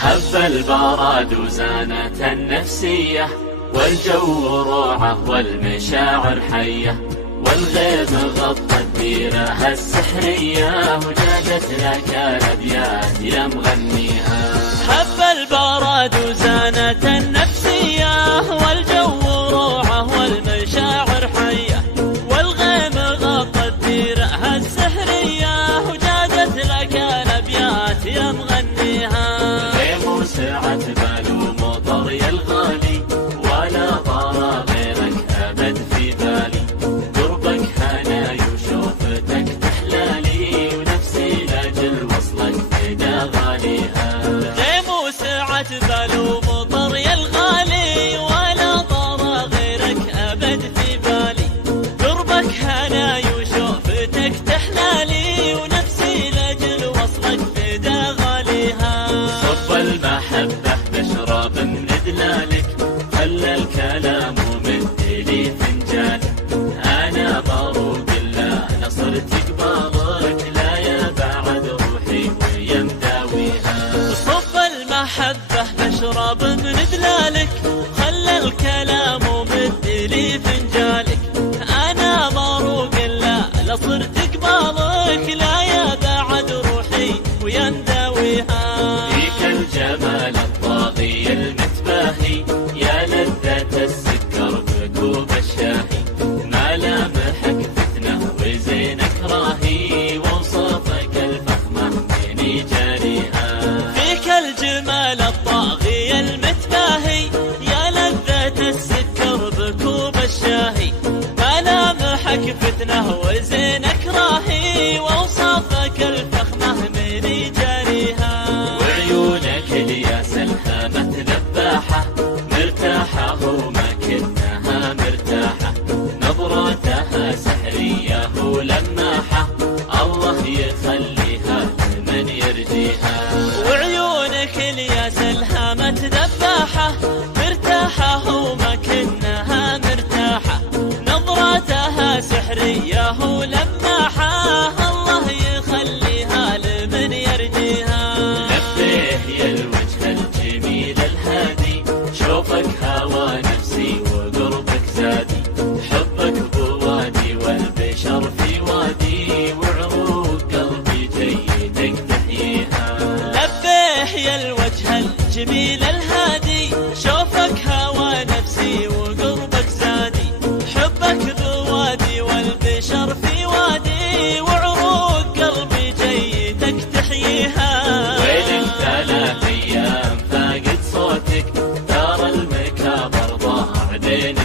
هب البراد وزانت النفسية، والجو روعة والمشاعر حية، والغيم غطت ديرها السحرية، وجادت لك الأبيات يا مغنيها. هب البراد وزانت النفسية، والجو روعة والمشاعر حية، والغيم غطت ديرها السحرية، وجادت لك الأبيات يا مغنيها. غيم وسعت بال ومطر يا الغالي، ولا طار غيرك أبد في بالي، قربك هناي وشوفتك تحلالي، ونفسي لاجل وصلك فدا غاليها. غيم وسعت بال ومطر يا الغالي، ولا طار غيرك أبد في بالي، قربك هناي وشوفتك تحلالي، ونفسي لاجل وصلك فدا غاليها. صب المحبة بشرب من دلالك، خلى الكلام ومد لي فنجاني، أنا بروق لا نصرت قبالك، لا يا بعد روحي ويا مداويها. صب المحبة بشرب من دلالك، خلى الكلام ومد لي فنجالك، أنا مروق لا صرت قبالك، لا يا بعد روحي ويا مداويها. فيك الجمال الطاغي المتباهي، يا لذة السكر بكوب الشاهي، ملامحك فتنة وزينك راهي، ووصفك الفخمة مني جاريها. فيك الجمال الطاغي المتباهي، يا لذة السكر بكوب الشاهي، ملامحك فتنة وزينك راهي، ووصفك الفخمة مني جاريها. وعيونك الياس الهامة ذباحة، مرتاحة وما كنها مرتاحة، نظرتها سحرية ولماحة، الله يخليها لمن يرجيها. وعيونك الياس الهامة ذباحة، مرتاحة وما كنها مرتاحة، نظرتها سحرية ولماحة، الله يخليها لمن يرجيها. لبيه يا الوجه الجميل الهادي، شوفك هوى نفسي وقربك زادي، حبك بوادي والبشر في وادي، وعروق قلبي جيدك تحييها. لبيه يا الوجه الجميل الهادي، شوفك هوى نفسي وقربك زادي، حبك بوادي والبشر في وادي، وعروق قلبي جيدك تحييها. ويلك 3 أيام فاقد صوتك، ترى المكابر ضاع بين